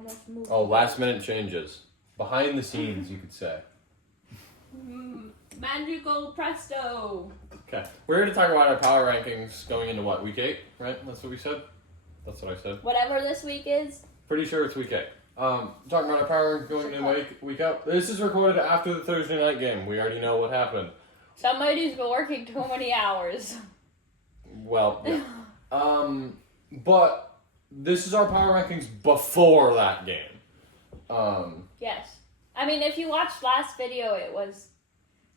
Almost moved. Oh, last minute changes. Behind the scenes, you could say. Magical presto. Okay. We're here to talk about our power rankings going into what, week 8, right? That's what we said? That's what I said. Whatever this week is. Pretty sure it's week 8. Talking about our power rankings going into week up. This is recorded after the Thursday night game. We already know what happened. Somebody's been working too many hours. Well, yeah. But this is our power rankings before that game. Yes. I mean, if you watched last video, it was...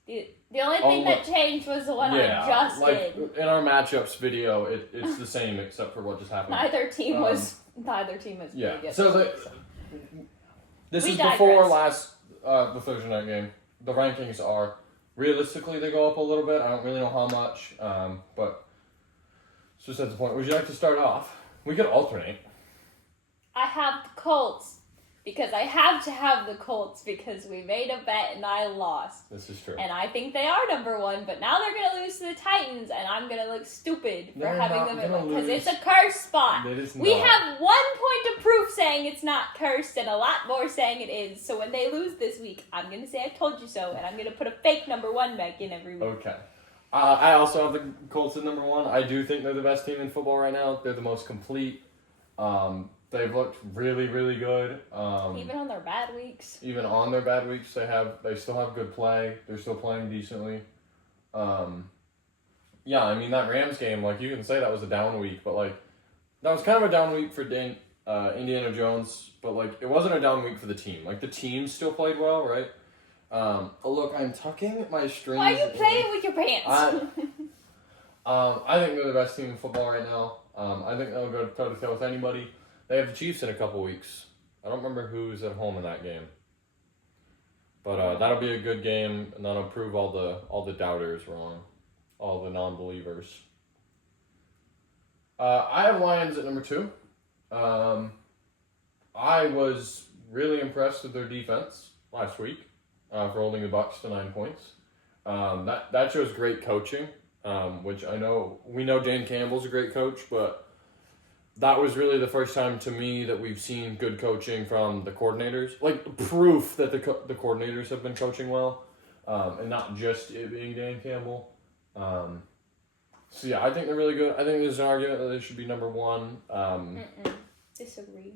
The only thing that changed was the one I just did. Like, in our matchups video, it's the same except for what just happened. Neither team was yeah. pretty good. So this is before the Thursday night game. The rankings are, realistically, they go up a little bit. I don't really know how much, but it's just at the point. Would you like to start off? We could alternate. I have the Colts. Because I have to have the Colts because we made a bet and I lost. This is true. And I think they are number 1, but now they're going to lose to the Titans and I'm going to look stupid for having them at 1 because it's a cursed spot. We have 1 point of proof saying it's not cursed and a lot more saying it is. So when they lose this week, I'm going to say I told you so and I'm going to put a fake number 1 back in every week. Okay. I also have the Colts at number 1. I do think they're the best team in football right now. They're the most complete. They've looked really, really good. Even on their bad weeks. Even on their bad weeks, they still have good play. They're still playing decently. Yeah, I mean, that Rams game, like, you can say that was a down week, but, like, that was kind of a down week for Indiana Jones, but, like, it wasn't a down week for the team. Like, the team still played well, right? Oh, look, I'm tucking my strings. Why are you playing with your pants? I think they're the best team in football right now. I think they'll go toe-to-toe with anybody. They have the Chiefs in a couple weeks. I don't remember who's at home in that game. But that'll be a good game, and that'll prove all the doubters wrong. All the non-believers. I have Lions at number 2. I was really impressed with their defense last week for holding the Bucs to 9 points. That shows great coaching, which we know Dan Campbell's a great coach, but that was really the first time to me that we've seen good coaching from the coordinators. Like, proof that the coordinators have been coaching well, and not just it being Dan Campbell. So, yeah, I think they're really good. I think there's an argument that they should be number 1. Disagree.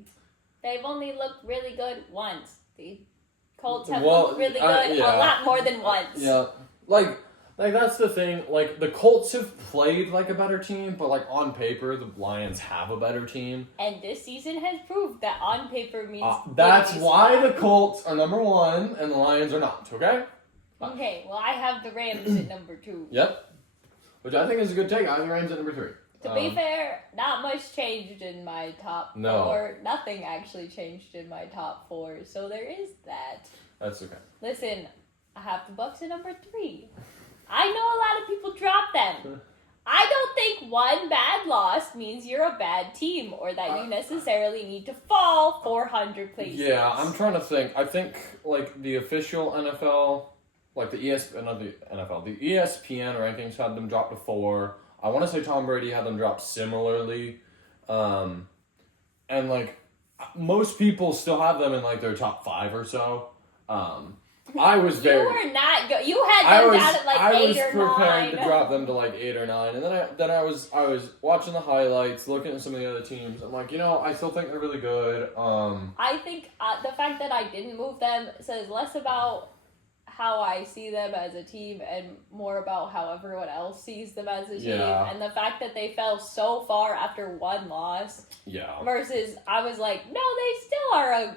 They've only looked really good once. The Colts have looked really good a lot more than once. Yeah, like that's the thing. Like, the Colts have played like a better team, but like on paper, the Lions have a better team. And this season has proved that on paper means. That's why the Colts are number 1 and the Lions are not. Okay. Okay. Well, I have the Rams at number 2. Yep. Which I think is a good take. I have the Rams at number 3. To be fair, not much changed in my top 4. Nothing actually changed in my top 4. So there is that. That's okay. Listen, I have the Bucs at number 3. I know a lot of people drop them. I don't think one bad loss means you're a bad team or that you necessarily need to fall 400 places. Yeah, I'm trying to think. I think, like, the official NFL, like the ESPN rankings had them drop to 4. I want to say Tom Brady had them drop similarly. And, like, most people still have them in, like, their top 5 or so. I was very... You were not... You had them down at, like, 8 or 9. I was prepared to drop them to, like, 8 or 9. And then I was watching the highlights, looking at some of the other teams. I'm like, I still think they're really good. I think the fact that I didn't move them says less about how I see them as a team and more about how everyone else sees them as a team. And the fact that they fell so far after 1 loss. Yeah. Versus I was like, no, they still are a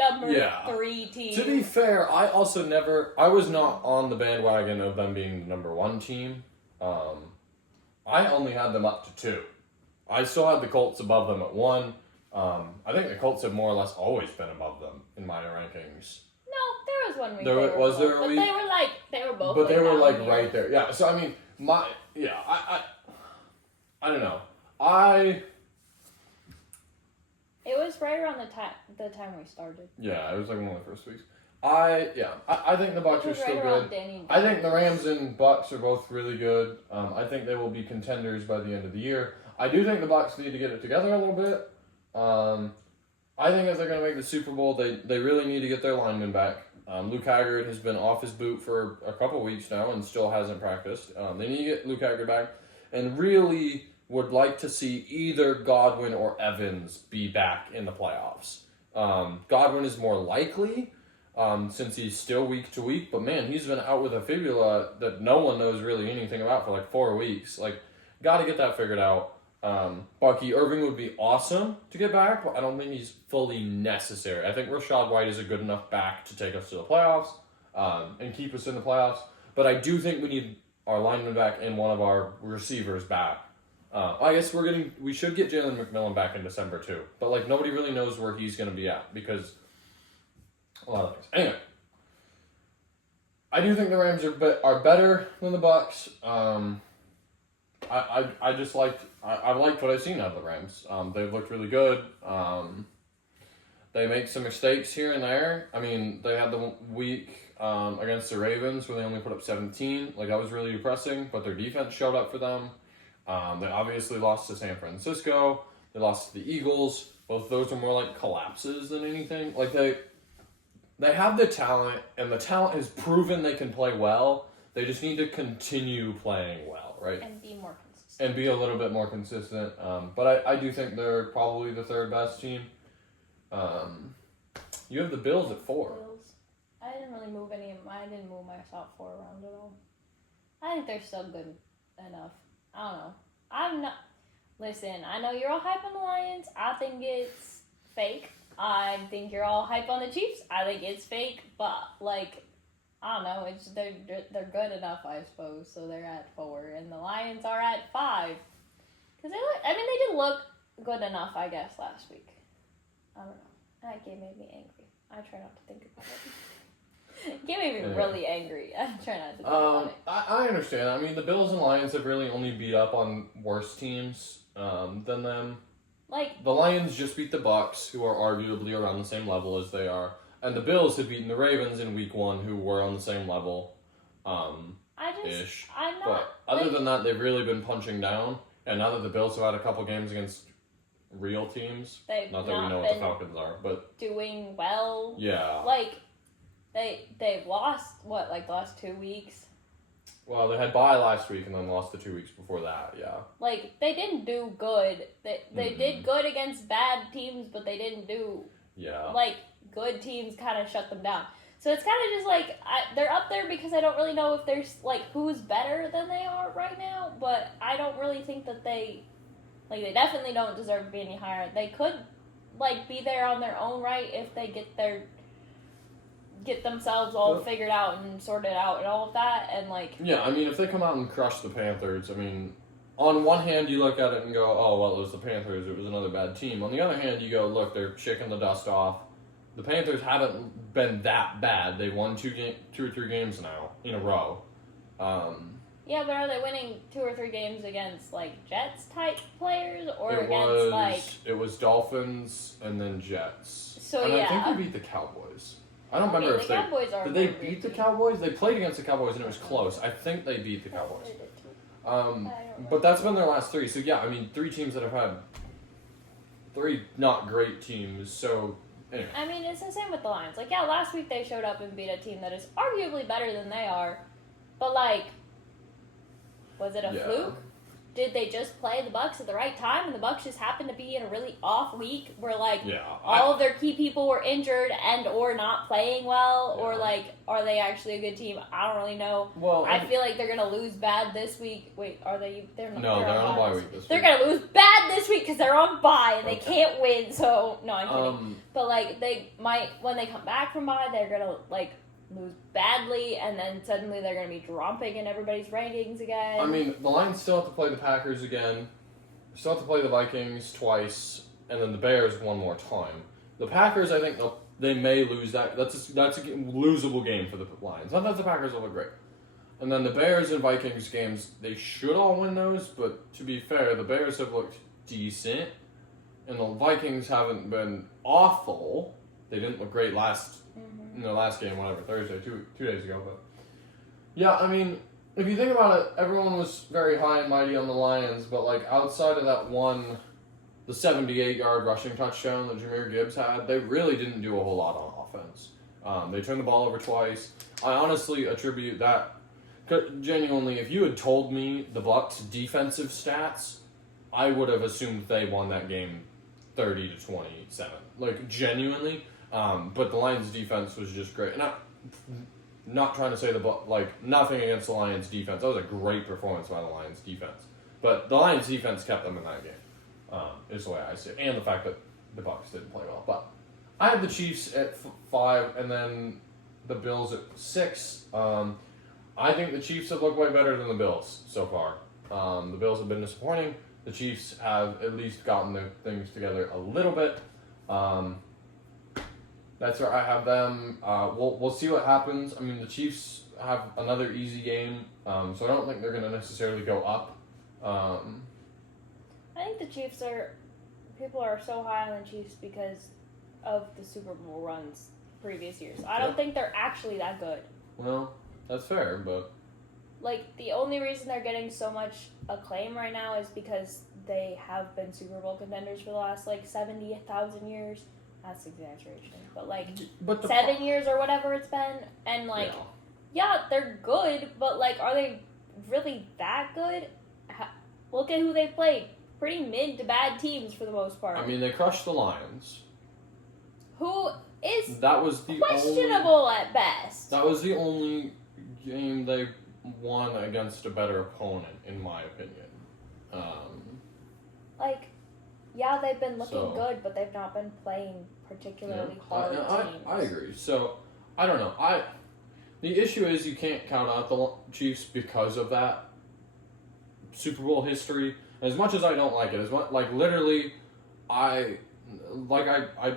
number 3 team. To be fair, I was not on the bandwagon of them being the number 1 team. I only had them up to 2. I still had the Colts above them at 1. I think the Colts have more or less always been above them in my rankings. There was 1 week. But they were both. But they were like right there. Yeah. So I mean, I don't know. It was right around the time we started. Yeah, it was like one of the first weeks. I think the Bucs are still good. I think the Rams and Bucs are both really good. I think they will be contenders by the end of the year. I do think the Bucs need to get it together a little bit. I I think if they're going to make the Super Bowl, they really need to get their linemen back. Luke Haggard has been off his boot for a couple weeks now and still hasn't practiced. They need to get Luke Haggard back and really would like to see either Godwin or Evans be back in the playoffs. Godwin is more likely since he's still week to week, but man, he's been out with a fibula that no one knows really anything about for like 4 weeks. Like, got to get that figured out. Bucky Irving would be awesome to get back, but I don't think he's fully necessary. I think Rachaad White is a good enough back to take us to the playoffs and keep us in the playoffs. But I do think we need our lineman back and one of our receivers back. I guess we should get Jalen McMillan back in December too. But like nobody really knows where he's going to be at because a lot of things. Anyway, I do think the Rams are better than the Bucs. I just liked what I've seen out of the Rams. They've looked really good. They make some mistakes here and there. I mean, they had the week against the Ravens where they only put up 17. Like, that was really depressing, but their defense showed up for them. They obviously lost to San Francisco. They lost to the Eagles. Both of those are more like collapses than anything. Like, they have the talent, and the talent has proven they can play well. They just need to continue playing well, right? And be more consistent. And be a little bit more consistent. But I do think they're probably the third best team. You have the Bills at 4. Bills. I didn't really move any of I didn't move my top 4 around at all. I think they're still good enough. I don't know. I'm not... Listen, I know you're all hype on the Lions. I think it's fake. I think you're all hype on the Chiefs. I think it's fake. But, like... I don't know. It's they're good enough, I suppose. So they're at 4, and the Lions are at 5. Because they did look good enough, I guess, last week. I don't know. That game made me angry. I try not to think about it. It made me really angry. I try not to think about it. I understand. I mean, the Bills and Lions have really only beat up on worse teams than them. Like the Lions just beat the Bucs, who are arguably around the same level as they are. And the Bills had beaten the Ravens in week 1, who were on the same level, I'm not. But other than that, they've really been punching down. And now that the Bills have had a couple games against real teams, not that we know what the Falcons are, but doing well. Yeah. Like they've lost the last 2 weeks. Well, they had bye last week and then lost the 2 weeks before that. Yeah. Like they didn't do good. They did good against bad teams, but they didn't do. Yeah. Like. Good teams kind of shut them down. So it's kind of just like, they're up there because I don't really know if there's, like, who's better than they are right now, but I don't really think that they definitely don't deserve to be any higher. They could, like, be there on their own right if they get themselves all figured out and sorted out and all of that, and, like... Yeah, I mean, if they come out and crush the Panthers, I mean, on one hand, you look at it and go, oh, well, it was the Panthers, it was another bad team. On the other hand, you go, look, they're shaking the dust off. The Panthers haven't been that bad. They won 2 or 3 games now in a row. Yeah, but are they winning 2 or 3 games against, like, Jets-type players? Or It was Dolphins and then Jets. So, and yeah. I think we beat the Cowboys. I don't remember if Cowboys are... Did they beat the Cowboys? They played against the Cowboys and it was close. I think they beat the Cowboys. But that's been their last 3. So, yeah, I mean, 3 teams that have had 3 not great teams, so... Anyway. I mean, it's the same with the Lions. Like, yeah, last week they showed up and beat a team that is arguably better than they are. But, like, was it a fluke? Did they just play the Bucs at the right time, and the Bucs just happened to be in a really off week where, like, all of their key people were injured and or not playing well? Or, like, are they actually a good team? I don't really know. Well, I feel like they're going to lose bad this week. Wait, are they? They're not. No, they're on a bye week this week. They're going to lose bad this week because they're on bye and they can't win. So, no, I'm kidding. But, like, they might, when they come back from bye, they're going to, like, lose badly, and then suddenly they're going to be dropping in everybody's rankings again. I mean, the Lions still have to play the Packers again, still have to play the Vikings twice, and then the Bears one more time. The Packers, I think they may lose that. That's a losable game for the Lions. Not that the Packers will look great. And then the Bears and Vikings games, they should all win those, but to be fair, the Bears have looked decent, and the Vikings haven't been awful. They didn't look great in the last game, whatever, Thursday, 2 days ago. But yeah, I mean, if you think about it, everyone was very high and mighty on the Lions, but like outside of that one the 78-yard rushing touchdown that Jahmyr Gibbs had, they really didn't do a whole lot on offense. They turned the ball over twice. I honestly attribute that, genuinely, if you had told me the Bucs' defensive stats, I would have assumed they won that game 30-27. Like, genuinely. But the Lions' defense was just great. And not trying to say nothing against the Lions' defense. That was a great performance by the Lions' defense. But the Lions' defense kept them in that game, is the way I see it. And the fact that the Bucs didn't play well. But I had the Chiefs at 5 and then the Bills at 6. I think the Chiefs have looked way better than the Bills so far. The Bills have been disappointing. The Chiefs have at least gotten their things together a little bit. That's where I have them. We'll see what happens. I mean, the Chiefs have another easy game, so I don't think they're going to necessarily go up. I think the Chiefs people are so high on the Chiefs because of the Super Bowl runs previous years. I don't think they're actually that good. Well, that's fair, but... Like, the only reason they're getting so much acclaim right now is because they have been Super Bowl contenders for the last, 70,000 years. That's exaggeration. But, 7 years or whatever it's been. And, yeah, they're good, but, are they really that good? Look at who they played. Pretty mid to bad teams for the most part. I mean, they crushed the Lions. Who is questionable at best. That was the only game they won against a better opponent, in my opinion. Yeah, they've been looking good, but they've not been playing particularly hard teams. I agree. So, I don't know. The issue is you can't count out the Chiefs because of that Super Bowl history. As much as I don't like it, literally, I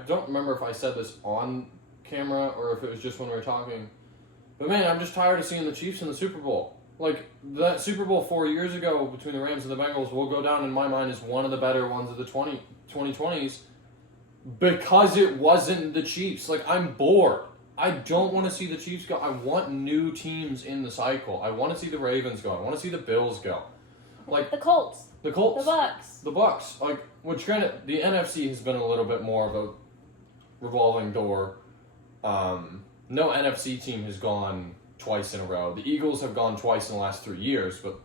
don't remember if I said this on camera or if it was just when we were talking. But man, I'm just tired of seeing the Chiefs in the Super Bowl. That Super Bowl 4 years ago between the Rams and the Bengals will go down in my mind as one of the better ones of the 2020s because it wasn't the Chiefs. I'm bored. I don't want to see the Chiefs go. I want new teams in the cycle. I want to see the Ravens go. I want to see the Bills go. The Colts. The Colts. The Bucs. Which granted, the NFC has been a little bit more of a revolving door. No NFC team has gone twice in a row. The Eagles have gone twice in the last 3 years, but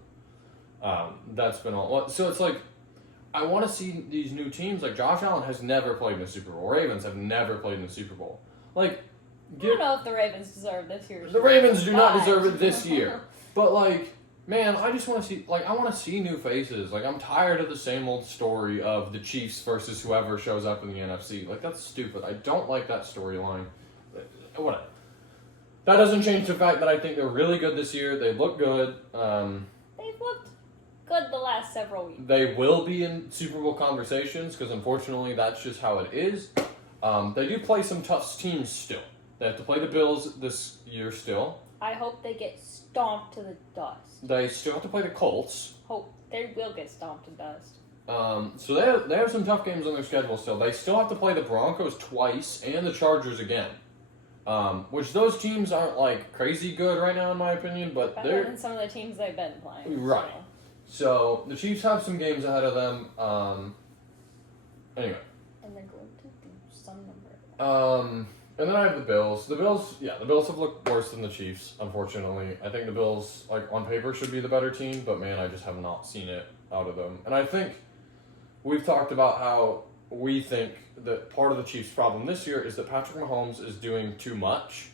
that's been all. So it's I want to see these new teams. Josh Allen has never played in a Super Bowl. Ravens have never played in a Super Bowl. I don't know if the Ravens deserve this year. The Ravens do not deserve it this year. But, man, I just want to see, I want to see new faces. I'm tired of the same old story of the Chiefs versus whoever shows up in the NFC. That's stupid. I don't like that storyline. Whatever. That doesn't change the fact that I think they're really good this year. They look good. They've looked good the last several weeks. They will be in Super Bowl conversations because, unfortunately, that's just how it is. They do play some tough teams still. They have to play the Bills this year still. I hope they get stomped to the dust. They still have to play the Colts. Hope they will get stomped to dust. So they have some tough games on their schedule still. They still have to play the Broncos twice and the Chargers again. Which those teams aren't crazy good right now in my opinion, but better they're than some of the teams they've been playing. Right. So the Chiefs have some games ahead of them. Anyway. And they're going to do some number. And then I have the Bills. The Bills have looked worse than the Chiefs, unfortunately. I think the Bills, on paper, should be the better team, but man, I just have not seen it out of them. And I think we've talked about how we think that part of the Chiefs' problem this year is that Patrick Mahomes is doing too much,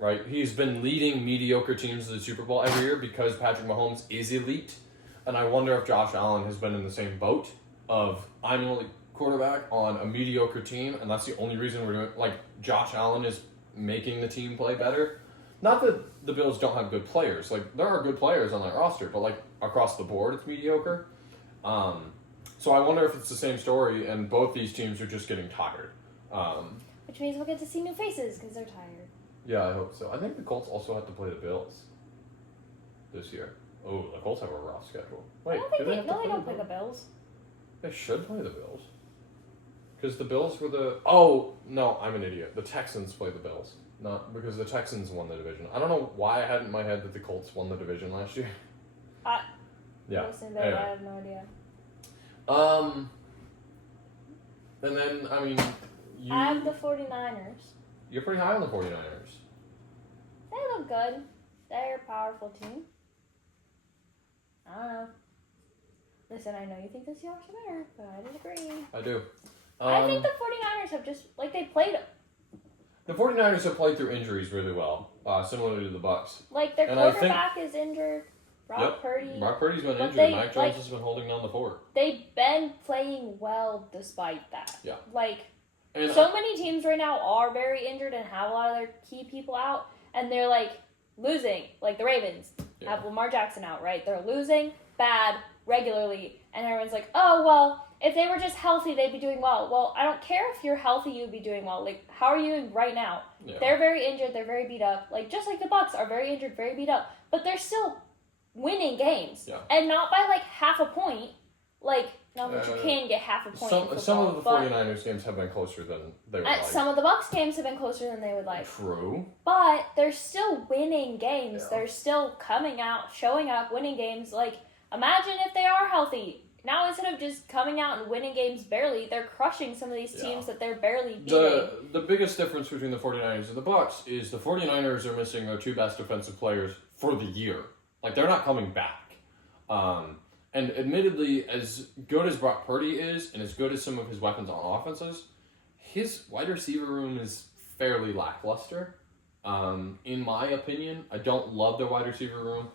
right? He's been leading mediocre teams to the Super Bowl every year because Patrick Mahomes is elite. And I wonder if Josh Allen has been in the same boat of, I'm an elite quarterback on a mediocre team, and that's the only reason we're doing, Josh Allen is making the team play better. Not that the Bills don't have good players. There are good players on that roster, but, across the board, it's mediocre. So I wonder if it's the same story, and both these teams are just getting tired. Which means we'll get to see new faces, because they're tired. Yeah, I hope so. I think the Colts also have to play the Bills this year. Oh, the Colts have a rough schedule. Wait, they don't play the Bills. They should play the Bills. Because the Bills were the... Oh, no, I'm an idiot. The Texans play the Bills. Not because the Texans won the division. I don't know why I had in my head that the Colts won the division last year. Yeah. Anyway. I have no idea. And then, I mean, I have the 49ers. You're pretty high on the 49ers. They look good. They're a powerful team. I don't know. Listen, I know you think the Seahawks are better, but I disagree. I do. I think the 49ers have just, like, they played... The 49ers have played through injuries really well, similarly to the Bucs. Like, their quarterback is injured. Purdy. Brock Purdy's been injured. Mac Jones has been holding down the fort. They've been playing well despite that. Yeah. Like, and so many teams right now are very injured and have a lot of their key people out, and they're, like, losing. Like, the Ravens have Lamar Jackson out, right? They're losing bad regularly, and everyone's like, oh, well, if they were just healthy, they'd be doing well. Well, I don't care if you're healthy, you'd be doing well. Like, how are you doing right now? Yeah. They're very injured, they're very beat up. Like, just like the Bucs are very injured, very beat up. But they're still winning games. Yeah. And not by, like, half a point. Like, not that you can get half a point in football, some of the 49ers games have been closer than they would like. Some of the Bucs games have been closer than they would like. True. But they're still winning games. Yeah. They're still coming out, showing up, winning games. Like, imagine if they are healthy. Now, instead of just coming out and winning games barely, they're crushing some of these teams that they're barely beating. The biggest difference between the 49ers and the Bucs is the 49ers are missing their two best defensive players for the year. Like, they're not coming back. And admittedly, as good as Brock Purdy is, and as good as some of his weapons on offenses, his wide receiver room is fairly lackluster. In my opinion, I don't love their wide receiver room.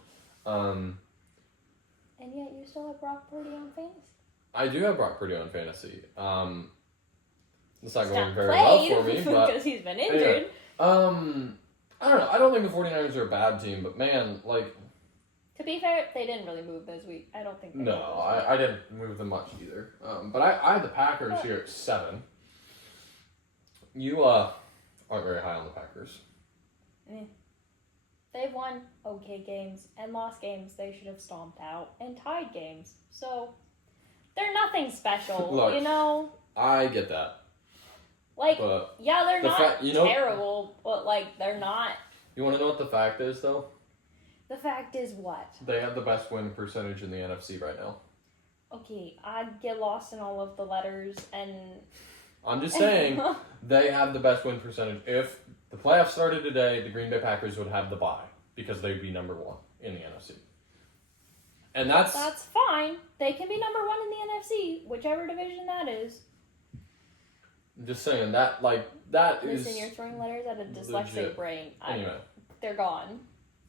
And yet you still have Brock Purdy on fantasy. I do have Brock Purdy on fantasy. It's not going very well for me. Because he's been injured. Anyway, I don't know. I don't think the 49ers are a bad team, but man, like... To be fair, they didn't really move this week. I don't think they No, I didn't move them much either. But I had the Packers here at 7. You aren't very high on the Packers. They've won okay games and lost games they should have stomped out and tied games. So, they're nothing special, Look, you know? I get that. Like, yeah, they're not terrible, but, like, they're not... You want to know what the fact is, though? The fact is what? They have the best win percentage in the NFC right now. Okay, I get lost in all of the letters and... I'm just saying, they have the best win percentage. If the playoffs started today, the Green Bay Packers would have the bye because they'd be number 1 in the NFC. And that's fine. They can be number 1 in the NFC, whichever division that is. I'm just saying, that is... Listen, you're throwing letters at a dyslexic brain. Anyway. They're gone.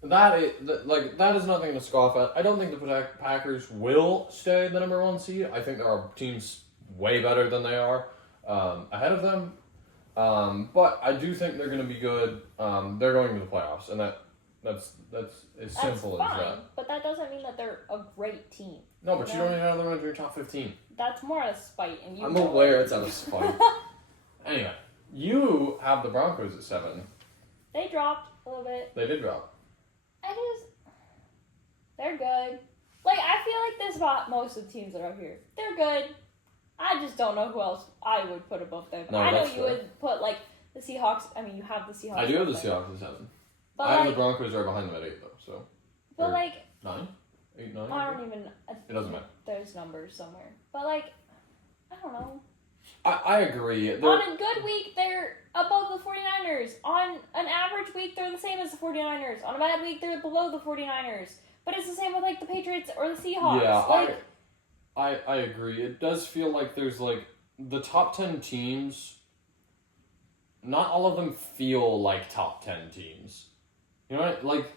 That is nothing to scoff at. I don't think the Packers will stay the number 1 seed. I think there are teams way better than they are ahead of them. But I do think they're going to be good. They're going to the playoffs, and that's as simple as that. But that doesn't mean that they're a great team. No, but you don't even have them in your top 15. That's more out of spite, and I'm aware it's out of spite. Anyway, you have the Broncos at 7. They dropped a little bit. They did drop. They're good. Like, I feel like this about most of the teams that are here. They're good. I just don't know who else I would put above them. No, I know you would put, like, the Seahawks. I mean, you have the Seahawks. I do have the Seahawks at 7. But I have the Broncos right behind them at 8, though, so. But, like... 9? 8, 9? I don't even... It doesn't matter. There's numbers somewhere. But, like, I don't know. I agree. On a good week, they're above the 49ers. On an average week, they're the same as the 49ers. On a bad week, they're below the 49ers. But it's the same with, like, the Patriots or the Seahawks. Yeah, like, I agree. It does feel like there's, like, the top 10 teams, not all of them feel like top 10 teams. You know what? Like,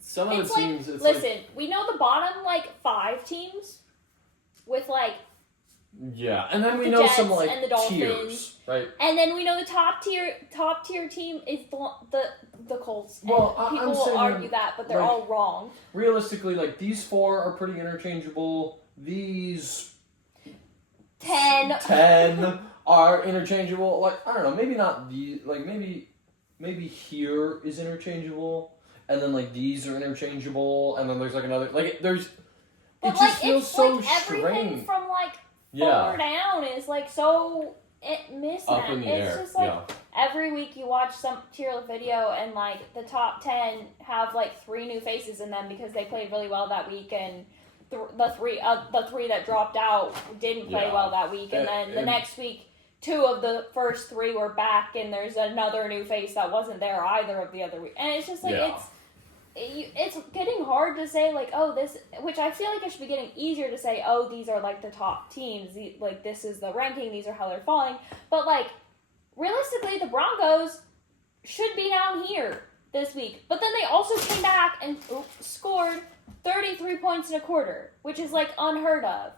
some of the teams... Listen, we know the bottom, like, 5 teams with, like... Yeah, and then we know Jets some, like, and the Dolphins, tiers, right? And then we know the top tier team is the Colts. Well, people will argue that, but they're all wrong. Realistically, like, these 4 are pretty interchangeable. These 10 are interchangeable. Like, I don't know, maybe not the like maybe here is interchangeable, and then like these are interchangeable, and then there's like another there's. But it just feels so everything strange. From like 4 down is like so mismatched. Up in the air. It's just like every week you watch some tier video and like the top 10 have like 3 new faces in them because they played really well that week, and the three that dropped out didn't play well that week, and then the next week 2 of the first 3 were back, and there's another new face that wasn't there either of the other week, and it's just like it's getting hard to say like, oh, this, which I feel like it should be getting easier to say, oh, these are like the top teams, like this is the ranking, these are how they're falling, but like realistically the Broncos should be down here this week, but then they also came back and scored 33 points in a quarter, which is like unheard of.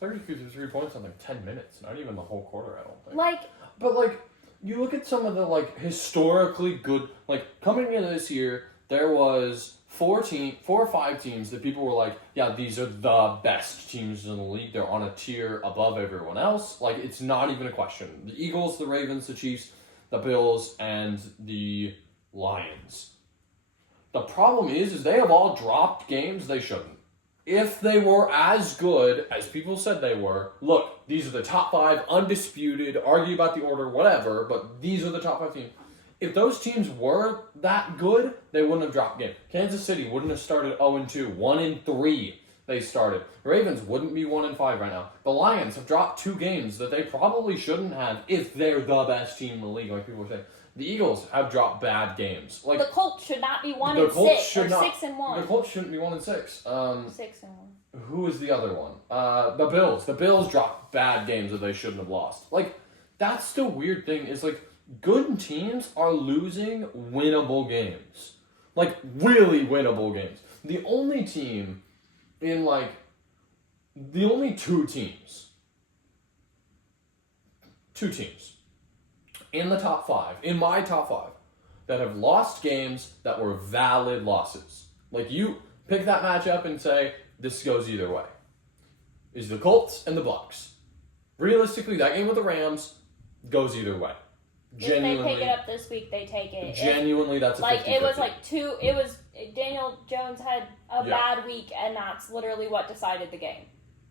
33 points in like 10 minutes, not even the whole quarter, I don't think. But you look at some of the like historically good, like coming into this year, there was 4 or 5 teams that people were like, yeah, these are the best teams in the league. They're on a tier above everyone else. Like, it's not even a question. The Eagles, the Ravens, the Chiefs, the Bills, and the Lions. The problem is they have all dropped games they shouldn't. If they were as good as people said they were, look, these are the top 5, undisputed, argue about the order, whatever, but these are the top 5 teams. If those teams were that good, they wouldn't have dropped games. Kansas City wouldn't have started 0-2, 1-3 they started. Ravens wouldn't be 1-5 right now. The Lions have dropped 2 games that they probably shouldn't have if they're the best team in the league, like people are saying. The Eagles have dropped bad games. Like the Colts should not be 1-6 or 6-1. The Colts shouldn't be 1-6. 6-1. Who is the other one? The Bills. The Bills dropped bad games that they shouldn't have lost. Like, that's the weird thing is like good teams are losing winnable games. Like really winnable games. The only team in like the only 2 teams in the top 5, in my top 5, that have lost games that were valid losses. Like, you pick that matchup and say, this goes either way. Is the Colts and the Bucs. Realistically, that game with the Rams goes either way. Genuinely, if they pick it up this week, they take it. Genuinely, that's a 50-50. Like, it was like 2, it was, Daniel Jones had a bad week, and that's literally what decided the game.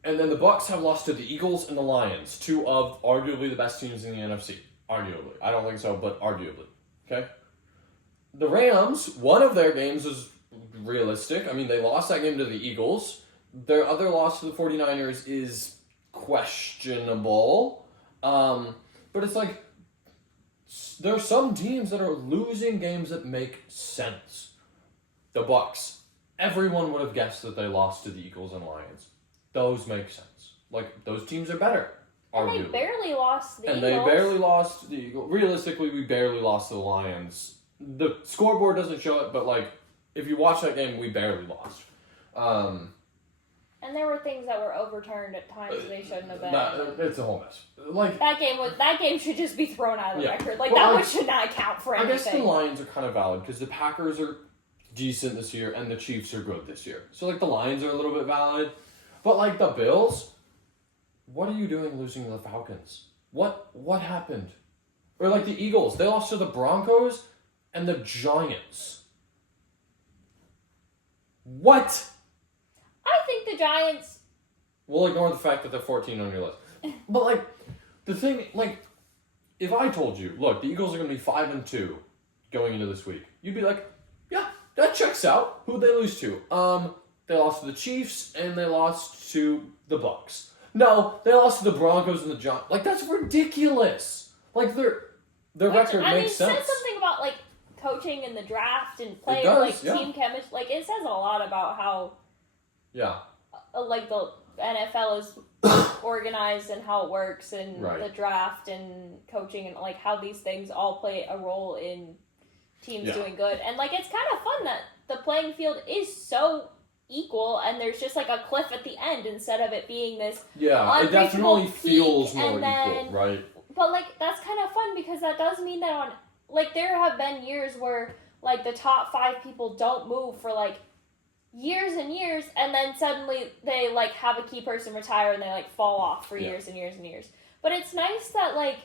And then the Bucs have lost to the Eagles and the Lions, 2 of arguably the best teams in the NFC. Arguably. I don't think so, but arguably. Okay? The Rams, one of their games is realistic. I mean, they lost that game to the Eagles. Their other loss to the 49ers is questionable. But it's like, there are some teams that are losing games that make sense. The Bucs. Everyone would have guessed that they lost to the Eagles and Lions. Those make sense. Like, those teams are better. And arguably. they barely lost the Eagles. And they barely lost to the Eagles. Realistically, we barely lost to the Lions. The scoreboard doesn't show it, but, like, if you watch that game, we barely lost. And there were things that were overturned at times they shouldn't have been. It's a whole mess. Like that game should just be thrown out of the record. Like, well, that one should not count for anything. I guess the Lions are kind of valid because the Packers are decent this year and the Chiefs are good this year. So, like, the Lions are a little bit valid. But, like, the Bills, what are you doing losing to the Falcons? What happened? Or, like, the Eagles, they lost to the Broncos and the Giants. What? I think the Giants... We'll ignore the fact that they're 14 on your list. But, like, the thing, like, if I told you, look, the Eagles are going to be 5-2 going into this week, you'd be like, yeah, that checks out. Who'd they lose to? They lost to the Chiefs and they lost to the Bucs. No, they lost to the Broncos and the Giants. Like, that's ridiculous. Like, their record makes sense. It says something about, like, coaching in the draft and playing, team chemistry. Like, it says a lot about how... Yeah. Like, the NFL is organized and how it works and the draft and coaching and, like, how these things all play a role in teams doing good. And, like, it's kind of fun that the playing field is so equal and there's just, like, a cliff at the end instead of it being this it definitely feels more equal, right? But, like, that's kind of fun because that does mean that on... Like, there have been years where, like, the top 5 people don't move for, like, years and years, and then suddenly they, like, have a key person retire and they, like, fall off for years and years and years. But it's nice that, like,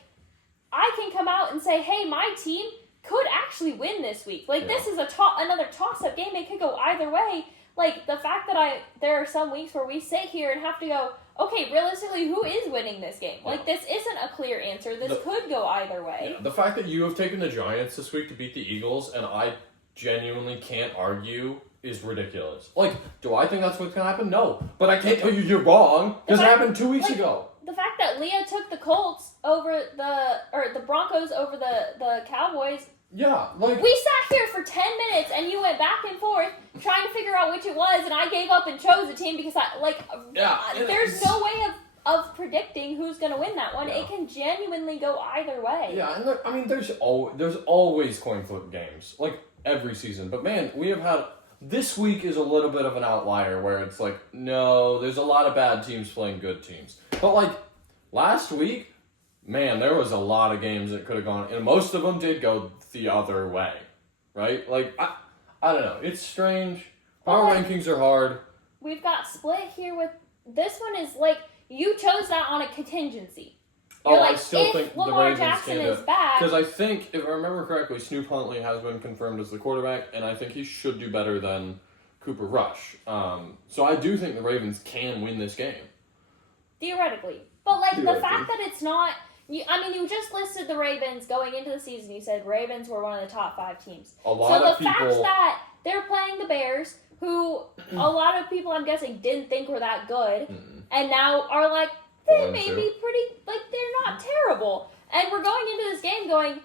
I can come out and say, hey, my team could actually win this week. Like, this is another toss-up game. It could go either way. Like, the fact that there are some weeks where we sit here and have to go, okay, realistically, who is winning this game? Like, this isn't a clear answer. This could go either way. Yeah, the fact that you have taken the Giants this week to beat the Eagles, and I genuinely can't argue is ridiculous. Like, do I think that's what's going to happen? No. But I can't tell you you're wrong, because it happened 2 weeks ago. The fact that Leah took the Colts over the Broncos over the Cowboys. Yeah, like... We sat here for 10 minutes, and you went back and forth trying to figure out which it was, and I gave up and chose a team because there's no way of predicting who's going to win that one. Yeah. It can genuinely go either way. Yeah, and I mean, there's always coin flip games, like every season. But man, we have had... This week is a little bit of an outlier where it's like, no, there's a lot of bad teams playing good teams. But like, last week, man, there was a lot of games that could have gone, and most of them did go the other way, right? Like, I don't know. It's strange. Power rankings are hard. We've got split here with... This one is like... You chose that on a contingency. You're like, I still think Lamar the Ravens Jackson is back. Because I think, if I remember correctly, Snoop Huntley has been confirmed as the quarterback, and I think he should do better than Cooper Rush. So I do think the Ravens can win this game. Theoretically. But, like, the fact that it's not... you just listed the Ravens going into the season. You said Ravens were one of the top 5 teams. Fact that they're playing the Bears, who a lot of people, I'm guessing, didn't think were that good, and now are like, they may be pretty, like, they're not terrible. And we're going into this game going,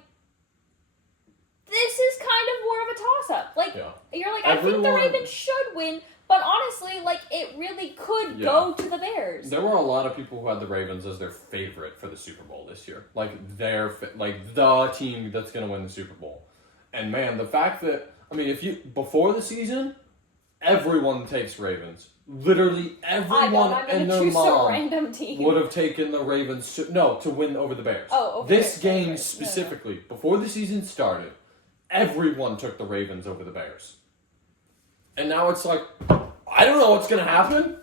this is kind of more of a toss-up. Like, you're like, I think the Ravens should win, but honestly, like, it really could go to the Bears. There were a lot of people who had the Ravens as their favorite for the Super Bowl this year. Like, the team that's going to win the Super Bowl. And man, the fact that, I mean, before the season, everyone takes Ravens. Literally everyone and their mom would have taken the Ravens to win over the Bears. This game specifically, before the season started, everyone took the Ravens over the Bears. And now it's like, I don't know what's going to happen.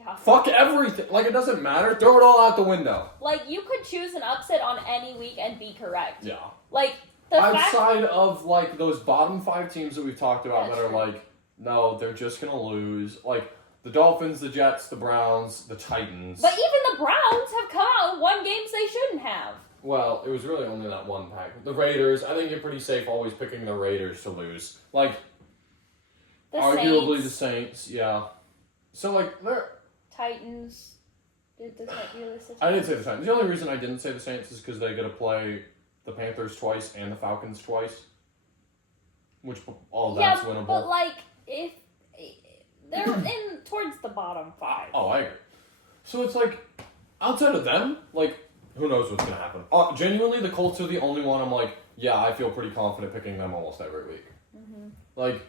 Yeah. Fuck everything. Like, it doesn't matter. Throw it all out the window. Like, you could choose an upset on any week and be correct. Yeah. Like, outside of, like, those bottom 5 teams that we've talked about that are like, no, they're just going to lose. Like, the Dolphins, the Jets, the Browns, the Titans. But even the Browns have come out and won games they shouldn't have. Well, it was really only that one pack. The Raiders, I think you're pretty safe always picking the Raiders to lose. Like, arguably the Saints, yeah. So, like, they're... Titans. Did the Titans? I didn't say the Titans. The only reason I didn't say the Saints is because they got to play the Panthers twice and the Falcons twice. Which, all that's winnable. Yeah, but, like, if... They're in towards the bottom 5. Oh, I agree. So it's like, outside of them, like, who knows what's going to happen. Genuinely, the Colts are the only one I'm like, yeah, I feel pretty confident picking them almost every week. Mm-hmm. Like,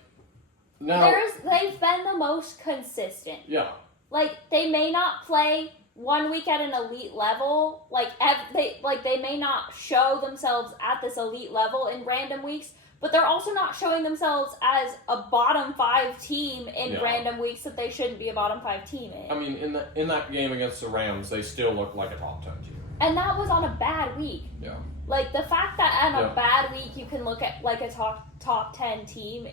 now... They've been the most consistent. Yeah. Like, they may not play one week at an elite level. Like, they may not show themselves at this elite level in random weeks, but they're also not showing themselves as a bottom 5 team in random weeks that they shouldn't be a bottom 5 team in. I mean, in that game against the Rams, they still look like a top 10 team. And that was on a bad week. Yeah. Like, the fact that on a bad week you can look at, like, a top 10 team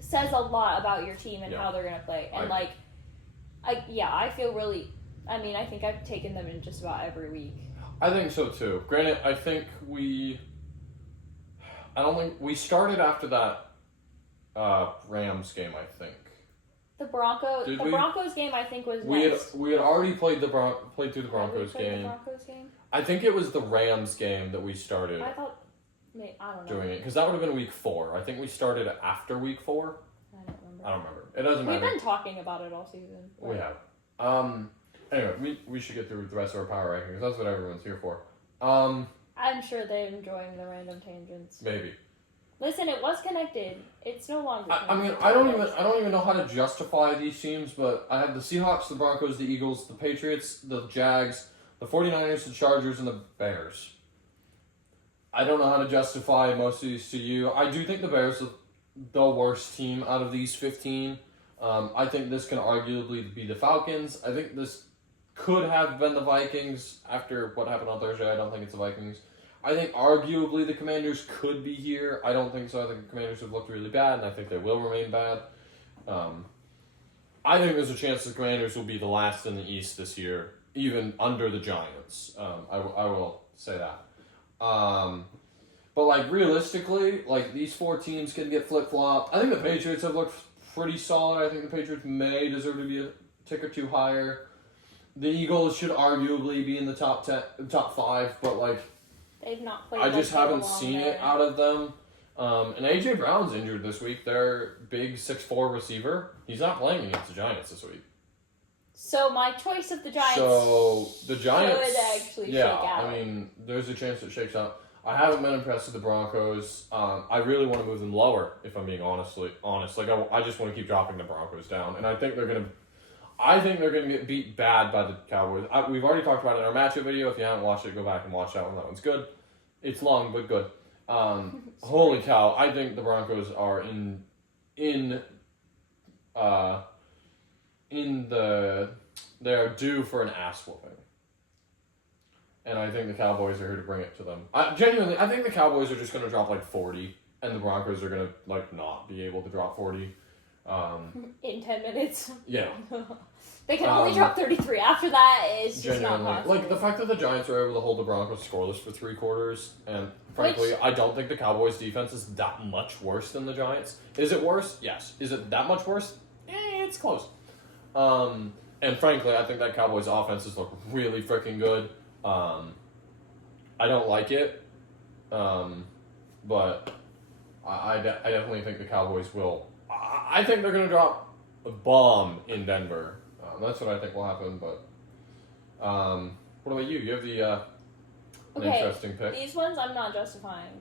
says a lot about your team and how they're going to play. And, I feel really... I mean, I think I've taken them in just about every week. I think so, too. Granted, I think we started after that Rams game, I think. The Broncos game, I think, was next. We had already played through the Broncos game. The Broncos game? I think it was the Rams game that we started. I don't know. Doing it, because that would have been week 4. I think we started after week 4. I don't remember. It doesn't matter. We've been talking about it all season. We have. Anyway, we should get through the rest of our power rankings. That's what everyone's here for. I'm sure they're enjoying the random tangents. Maybe. Listen, it was connected. It's no longer connected. I mean, I don't even know how to justify these teams, but I have the Seahawks, the Broncos, the Eagles, the Patriots, the Jags, the 49ers, the Chargers, and the Bears. I don't know how to justify most of these to you. I do think the Bears are the worst team out of these 15. I think this can arguably be the Falcons. I think this could have been the Vikings after what happened on Thursday. I don't think it's the Vikings. I think arguably the Commanders could be here. I don't think so. I think the Commanders have looked really bad, and I think they will remain bad. I think there's a chance the Commanders will be the last in the East this year, even under the Giants. I will say that. But, like, realistically, like, these 4 teams can get flip-flopped. I think the Patriots have looked pretty solid. I think the Patriots may deserve to be a tick or two higher. The Eagles should arguably be in the top 5, but like they've not played. I just haven't seen it out of them. And AJ Brown's injured this week. Their big 6'4" receiver. He's not playing against the Giants this week. So my choice of the Giants. So the Giants should actually shake out. I mean, there's a chance it shakes out. I haven't been impressed with the Broncos. I really want to move them lower, if I'm being honest. Like I just want to keep dropping the Broncos down, and I think they're gonna get beat bad by the Cowboys. We've already talked about it in our matchup video. If you haven't watched it, go back and watch that one. That one's good. It's long but good. Holy cow! I think the Broncos are they're due for an ass whooping. And I think the Cowboys are here to bring it to them. I think the Cowboys are just going to drop like 40, and the Broncos are going to like not be able to drop 40. In 10 minutes. Yeah. They can only drop 33. After that, it's just not possible. Like, the fact that the Giants are able to hold the Broncos scoreless for 3 quarters, and frankly, I don't think the Cowboys' defense is that much worse than the Giants. Is it worse? Yes. Is it that much worse? It's close. And frankly, I think that Cowboys' offenses look really freaking good. I don't like it, but I definitely think the Cowboys will. I think they're going to drop a bomb in Denver. That's what I think will happen, but what about you? You have an interesting pick. These ones I'm not justifying.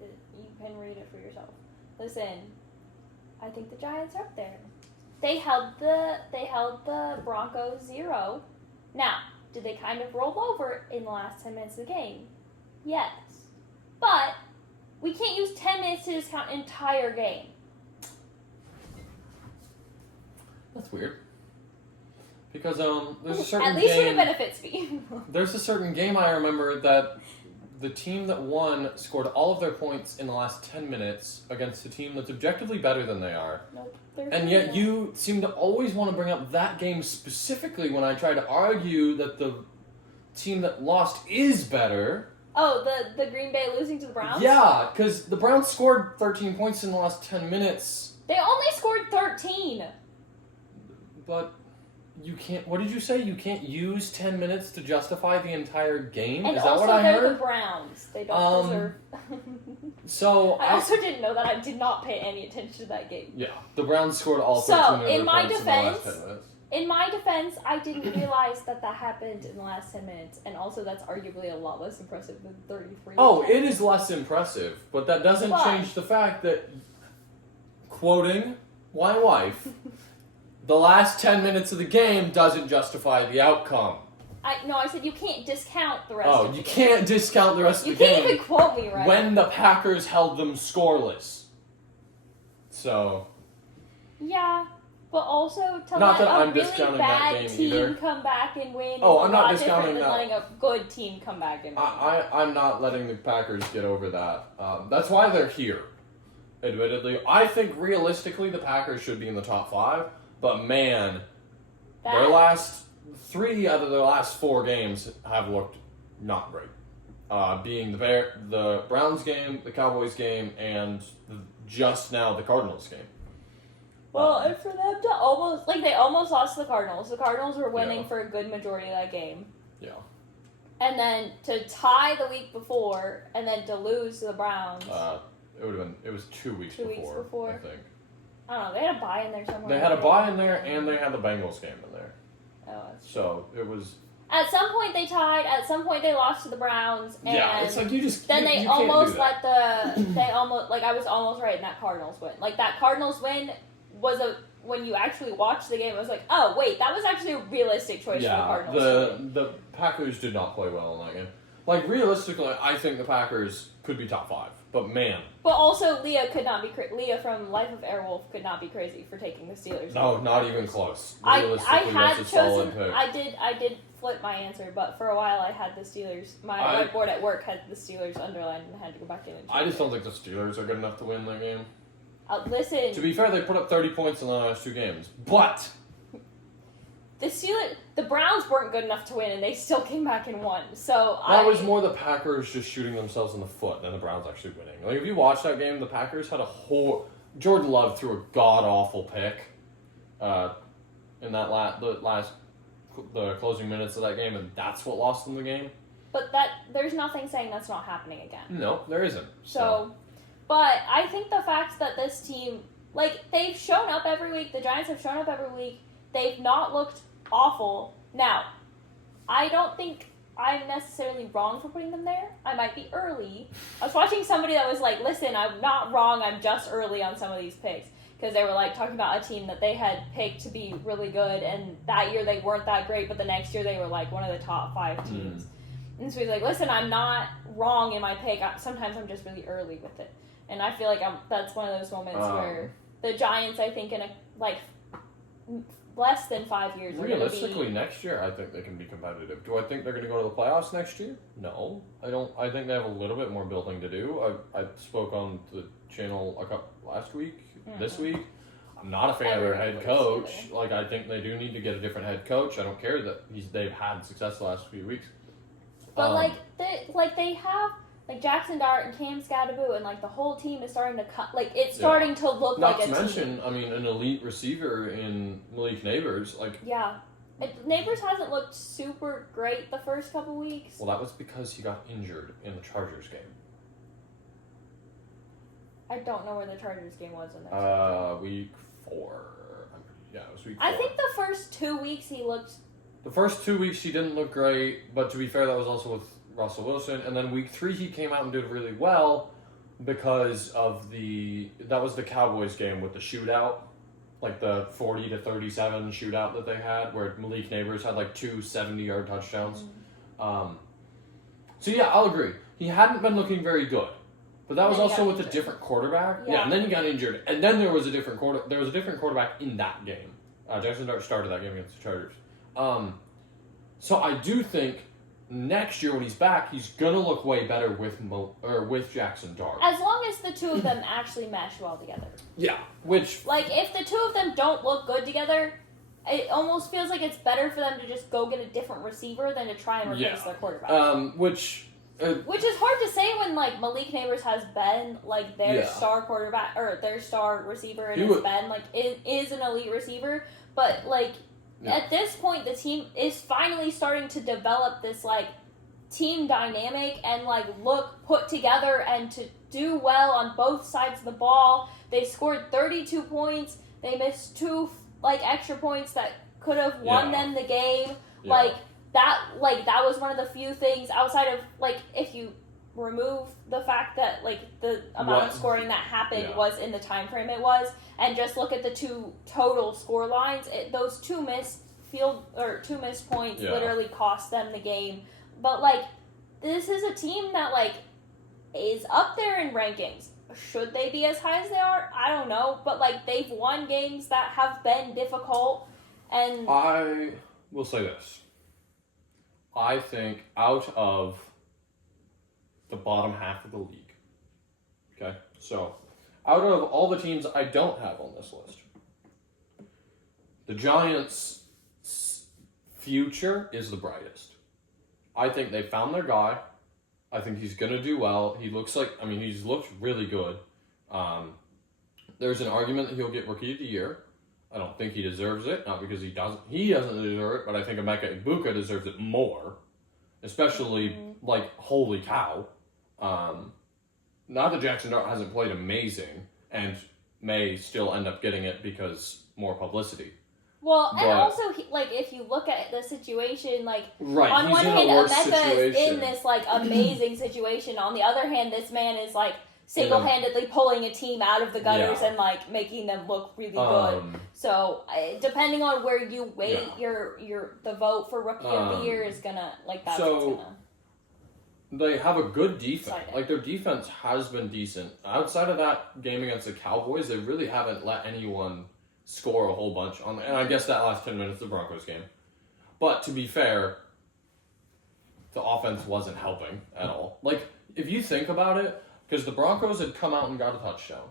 You can read it for yourself. Listen, I think the Giants are up there. They held the Broncos 0. Now, did they kind of roll over in the last 10 minutes of the game? Yes. But we can't use 10 minutes to discount an entire game. That's weird. Because there's a certain At least game, when it benefits me. There's a certain game I remember that the team that won scored all of their points in the last 10 minutes against a team that's objectively better than they are. Nope. And yet you seem to always want to bring up that game specifically when I try to argue that the team that lost is better. Oh, the Green Bay losing to the Browns? Yeah, because the Browns scored 13 points in the last 10 minutes. They only scored 13. But you can't... What did you say? You can't use 10 minutes to justify the entire game? And is that what also I heard? they're the Browns. They don't deserve... So I also didn't know that. I did not pay any attention to that game. Yeah, the Browns scored all 13 of their points in the last 10 minutes. In my defense, I didn't realize that happened in the last 10 minutes, and also that's arguably a lot less impressive than 33. Oh, it is less impressive, but that doesn't change the fact that, quoting my wife, the last 10 minutes of the game doesn't justify the outcome. I said you can't discount the rest of the game. Oh, you can't discount the rest of the game. You can't even quote me right. When the Packers held them scoreless. So. Yeah, but also to not let that a I'm really discounting bad that game team either. come back and win Oh, is I'm a not lot discounting different than that. letting a good team come back and win. I'm not letting the Packers get over that. That's why they're here, admittedly. I think realistically the Packers should be in the top 5, but man, their last 3 out of their last 4 games have looked not great. Being the Browns game, the Cowboys game, and just now the Cardinals game. Well, and for them to they almost lost to the Cardinals. The Cardinals were winning for a good majority of that game. Yeah. And then to tie the week before, and then to lose to the Browns. It was 2 weeks before. 2 weeks before, I think. I don't know. They had a bye in there somewhere. They had a bye in there, and they had the Bengals game in there. Oh, that's true. So it was. At some point they tied. At some point they lost to the Browns. And yeah, it's like you just. Then you they almost let the. They almost I was almost right in that Cardinals win. Like that Cardinals win was when you actually watched the game, it was like, oh wait, that was actually a realistic choice for the Cardinals. The Packers did not play well in that game. Like realistically, I think the Packers could be top 5, but man. But also, Leah from Life of Airwolf could not be crazy for taking the Steelers. No, not even close. I had chosen. I did flip my answer, but for a while I had the Steelers. My whiteboard at work had the Steelers underlined, and I had to go back in and change I just don't think the Steelers are good enough to win that game. Listen. To be fair, they put up 30 points in the last 2 games, but the Browns weren't good enough to win, and they still came back and won. So that was more the Packers just shooting themselves in the foot than the Browns actually winning. Like if you watch that game, the Packers had Jordan Love threw a god-awful pick in that the closing minutes of that game, and that's what lost them the game. But there's nothing saying that's not happening again. No, there isn't. So, but I think the fact that this team, like, they've shown up every week, the Giants have shown up every week, they've not looked awful. Now, I don't think I'm necessarily wrong for putting them there. I might be early. I was watching somebody that was like, listen, I'm not wrong, I'm just early on some of these picks. Because they were like talking about a team that they had picked to be really good, and that year they weren't that great, but the next year they were like one of the top 5 teams. And so he's like, listen, I'm not wrong in my pick. Sometimes I'm just really early with it. And I feel like that's one of those moments where the Giants, I think, in less than 5 years, realistically, next year, I think they can be competitive. Do I think they're going to go to the playoffs next year? No, I don't. I think they have a little bit more building to do. I spoke on the channel last week, this week. I'm not a fan of their head coach. Like, I think they do need to get a different head coach. I don't care that they've had success the last few weeks. But they have Jackson Dart and Cam Scadaboo, and the whole team is starting to cut. Like, it's starting to look like a team. Not to mention, I mean, an elite receiver in Malik Neighbors. Neighbors hasn't looked super great the first couple weeks. Well, that was because he got injured in the Chargers game. I don't know where the Chargers game was in there. Week 4. Yeah, it was week 4. I think the first 2 weeks he looked. The first 2 weeks he didn't look great, but to be fair, that was also with Russell Wilson. And then week 3 he came out and did really well because of that was the Cowboys game with the shootout, like the 40-37 shootout that they had, where Malik Neighbors had 2 70-yard touchdowns. So yeah, I'll agree. He hadn't been looking very good. But that was also with a different quarterback. Yeah, and then he got injured. And then there was a different quarterback in that game. Jackson Dart started that game against the Chargers. So I do think next year when he's back, he's gonna look way better with Jackson Dart. As long as the two of them actually mesh well together. Yeah, which if the two of them don't look good together, it almost feels like it's better for them to just go get a different receiver than to try and replace their quarterback. Which is hard to say when Malik Neighbors has been their star quarterback or their star receiver, and is an elite receiver, but at this point the team is finally starting to develop this team dynamic and look put together and to do well on both sides of the ball. They scored 32 points. They missed 2 extra points that could have won them the game. Yeah. That was one of the few things outside of if you remove the fact that the amount of scoring that happened was in the time frame it was, and just look at the 2 total score lines, those 2 missed points literally cost them the game. But this is a team that is up there in rankings. Should they be as high as they are? I don't know, but they've won games that have been difficult. And I will say this. I think out of the bottom half of the league, okay? So, out of all the teams I don't have on this list, the Giants' future is the brightest. I think they found their guy. I think he's going to do well. He looks he's looked really good. There's an argument that he'll get Rookie of the Year. I don't think he deserves it, not because he doesn't deserve it, but I think Emeka Egbuka deserves it more. Especially, holy cow. Not that Jackson Dart hasn't played amazing, and may still end up getting it because more publicity. Well, and also, if you look at the situation, right, on one hand, Emeka is in this, amazing situation. On the other hand, this man is, single-handedly pulling a team out of the gutters and making them look really good. So depending on where you weight the vote for Rookie of the Year is gonna that's what's gonna. They have a good defense. Their defense has been decent. Outside of that game against the Cowboys, they really haven't let anyone score a whole bunch and I guess that last 10 minutes of the Broncos game. But to be fair, the offense wasn't helping at all. If you think about it. Because the Broncos had come out and got a touchdown.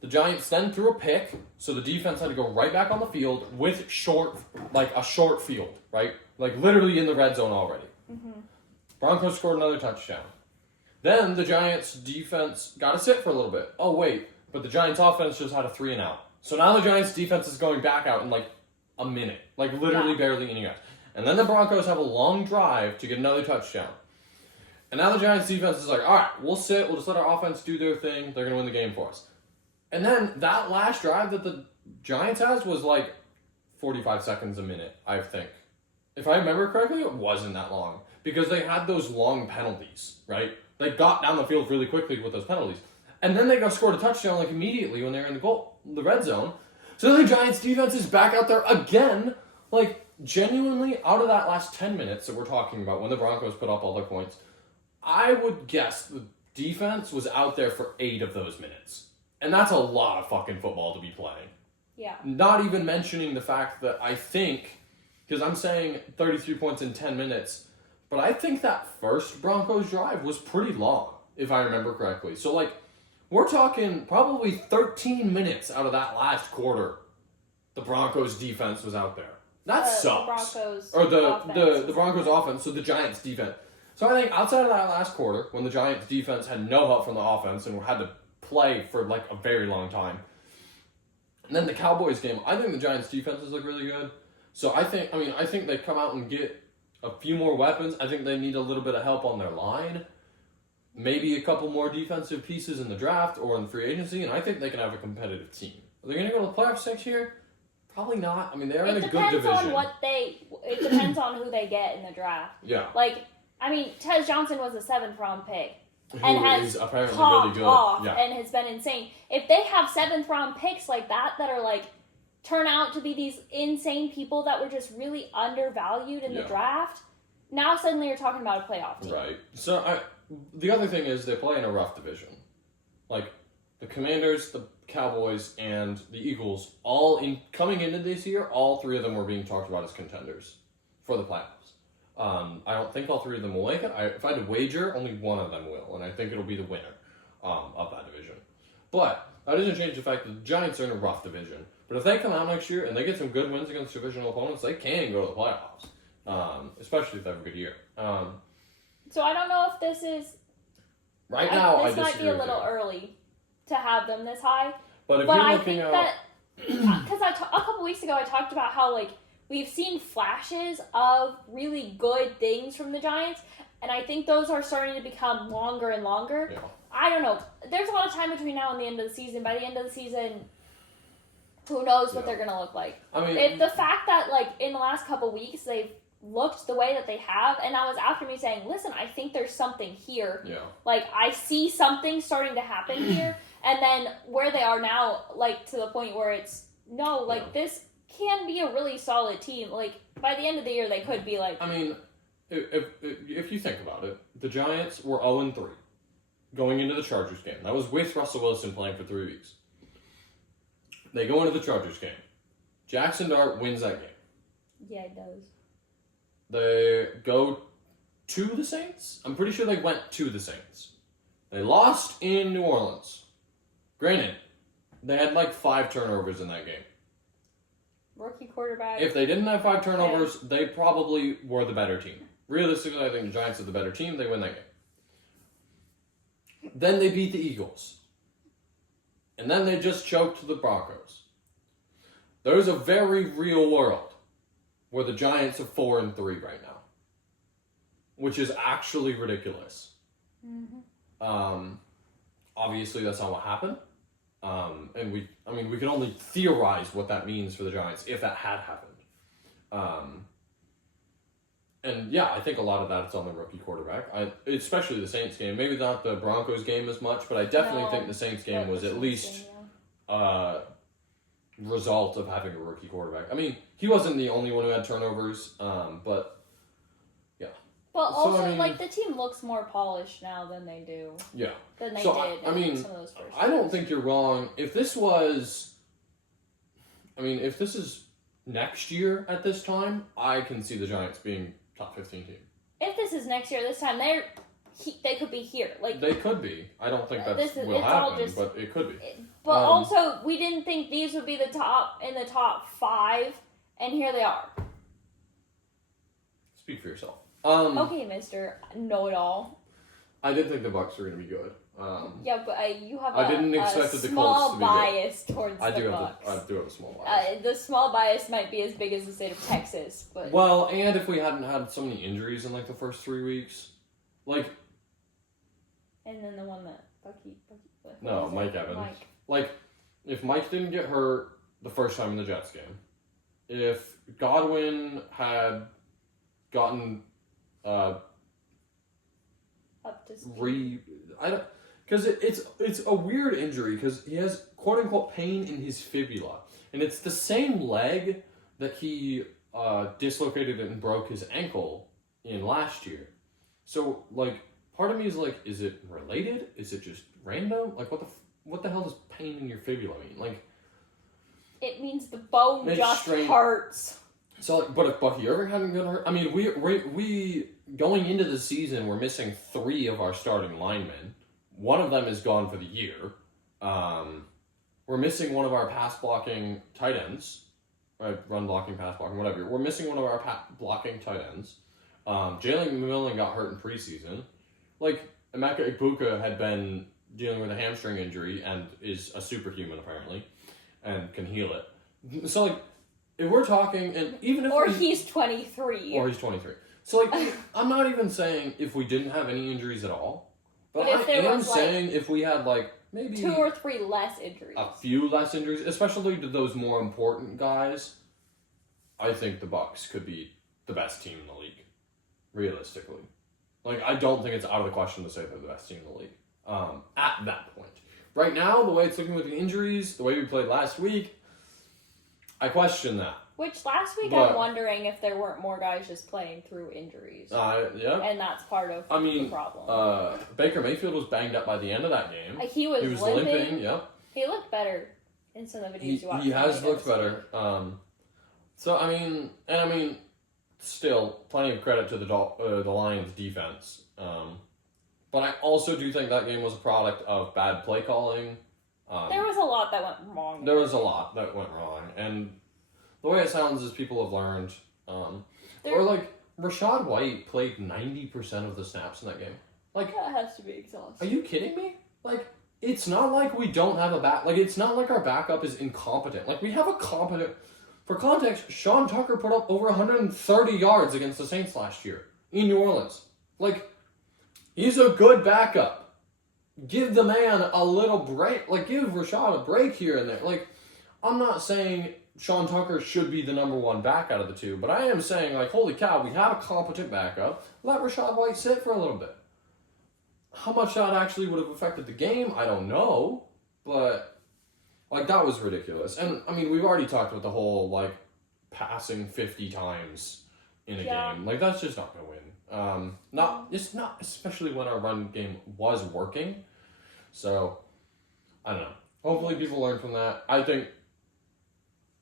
The Giants then threw a pick, so the defense had to go right back on the field with a short field, right? Literally in the red zone already. Mm-hmm. Broncos scored another touchdown. Then the Giants' defense got to sit for a little bit. Oh, wait, but the Giants offense just had a 3-and-out. So now the Giants defense is going back out in like a minute, like literally barely any guys. And then the Broncos have a long drive to get another touchdown. And now the Giants defense is like, all right, we'll sit, we'll just let our offense do their thing, they're going to win the game for us. And then that last drive that the Giants has was like 45 seconds a minute, I think. If I remember correctly, it wasn't that long. Because they had those long penalties, right? They got down the field really quickly with those penalties. And then they scored a touchdown like immediately when they were in the red zone. So the Giants defense is back out there again. Like, genuinely, out of that last 10 minutes that we're talking about when the Broncos put up all their points, I would guess the defense was out there for 8 of those minutes. And that's a lot of fucking football to be playing. Yeah. Not even mentioning the fact that I think, because I'm saying 33 points in 10 minutes, but I think that first Broncos drive was pretty long, if I remember correctly. So, like, we're talking probably 13 minutes out of that last quarter. The Broncos defense was out there. That sucks. The Broncos offense, so the Giants defense. So I think outside of that last quarter, when the Giants defense had no help from the offense and had to play for like a very long time, and then the Cowboys game, I think the Giants defenses look really good. So I think they come out and get a few more weapons. I think they need a little bit of help on their line. Maybe a couple more defensive pieces in the draft or in the free agency, and I think they can have a competitive team. Are they going to go to the playoffs next year? Probably not. I mean, they're in a good division. It depends on who they get in the draft. Yeah. Like, I mean, Tez Johnson was a 7th-round pick. And has apparently really good. Off and has been insane. If they have 7th-round picks like that are like, turn out to be these insane people that were just really undervalued in the draft, now suddenly you're talking about a playoff team. Right. So, the other thing is they play in a rough division. Like, the Commanders, the Cowboys, and the Eagles, coming into this year, all 3 of them were being talked about as contenders for the playoffs. I don't think all 3 of them will make it. If I had to wager, only one of them will, and I think it'll be the winner of that division. But that doesn't change the fact that the Giants are in a rough division. But if they come out next year and they get some good wins against divisional opponents, they can go to the playoffs, especially if they have a good year. So I don't know if this is... Right now, I disagree. This might be a little early to have them this high. But if you're looking at... Because a couple weeks ago I talked about how, like, we've seen flashes of really good things from the Giants, and I think those are starting to become longer and longer. Yeah. I don't know. There's a lot of time between now and the end of the season. By the end of the season, who knows what they're going to look like. I mean... If the fact that, like, in the last couple weeks they've looked the way that they have, and that was after me saying, listen, I think there's something here. Yeah. Like, I see something starting to happen here, and then where they are now, like, to the point where it's, no, like, this can be a really solid team. Like, by the end of the year, they could be like... I mean, if you think about it, the Giants were 0-3 going into the Chargers game. That was with Russell Wilson playing for 3 weeks. They go into the Chargers game. Jackson Dart wins that game. Yeah, it does. They go to the Saints? I'm pretty sure they went to the Saints. They lost in New Orleans. Granted, they had like 5 turnovers in that game. Rookie quarterback. If they didn't have 5 turnovers, they probably were the better team. Realistically, I think the Giants are the better team. They win that game. Then they beat the Eagles. And then they just choked the Broncos. There's a very real world where the Giants are 4-3 right now, which is actually ridiculous. Mm-hmm. Obviously, that's not what happened. And we can only theorize what that means for the Giants if that had happened. And yeah, I think a lot of that is on the rookie quarterback. Especially the Saints game. Maybe not the Broncos game as much, but I definitely think the Saints game was at least result of having a rookie quarterback. I mean, he wasn't the only one who had turnovers, but yeah. But also, like, the team looks more polished now than they do. Yeah. Than they did in some of those first I don't think you're wrong. If this is next year at this time, I can see the Giants being top 15 team. If this is next year, this time, they could be here. Like, they could be. I don't think that will happen, but it could be. But also, we didn't think these would be in the top 5, and here they are. Speak for yourself. Okay, Mr. Know-It-All. I did think the Bucks were going to be good. Yeah, but you have a small bias towards the Bucks. I do have a small bias. The small bias might be as big as the state of Texas, but... Well, and if we hadn't had so many injuries in, like, the first 3 weeks, like... And then the one that Mike Evans. Mike. Like, if Mike didn't get hurt the first time in the Jets game, if Godwin had gotten up to speed. Because it's a weird injury because he has quote unquote pain in his fibula, and it's the same leg that he dislocated and broke his ankle in last year. So like, part of me is like, is it related? Is it just random? Like, what the hell does pain in your fibula mean? Like, it means the bone just hurts. So, like, but if Bucky Irving hadn't gotten hurt, I mean, we going into the season, we're missing 3 of our starting linemen. One of them is gone for the year. We're missing one of our pass blocking tight ends, right? Run blocking, pass blocking, whatever. We're missing one of our blocking tight ends. Jalen McMillan got hurt in preseason. Like, Emeka Egbuka had been dealing with a hamstring injury and is a superhuman apparently, and can heal it. So like, if we're talking, and even if he's 23. Or he's 23. So like, I'm not even saying if we didn't have any injuries at all, but I am saying if we had like maybe 2 or 3 less injuries, a few less injuries, especially to those more important guys, I think the Bucks could be the best team in the league, realistically. Like, I don't think it's out of the question to say they're the best team in the league at that point. Right now, the way it's looking with the injuries, the way we played last week, I question that. Which last week I'm wondering if there weren't more guys just playing through injuries. Yeah. And that's part of the problem. Baker Mayfield was banged up by the end of that game. He was limping. Yeah. He looked better in some of the videos you watched. He has looked better. So, I mean, still, plenty of credit to the Lions' defense. But I also do think that game was a product of bad play calling. There was a lot that went wrong. There was a lot that went wrong. And the way it sounds is people have learned. Or like, Rashad White played 90% of the snaps in that game. Like, that has to be exhausting. Are you kidding me? Like, it's not like we don't have a back. Like, it's not like our backup is incompetent. Like, we have a competent. For context, Sean Tucker put up over 130 yards against the Saints last year in New Orleans. Like, he's a good backup. Give the man a little break. Like, give Rashad a break here and there. Like, I'm not saying Sean Tucker should be the number 1 back out of the 2, but I am saying, like, holy cow, we have a competent backup. Let Rashad White sit for a little bit. How much that actually would have affected the game, I don't know. But, like, that was ridiculous. And, I mean, we've already talked about the whole, like, passing 50 times in a game. Like, that's just not going to win. It's not, especially when our run game was working. So, I don't know. Hopefully people learn from that. I think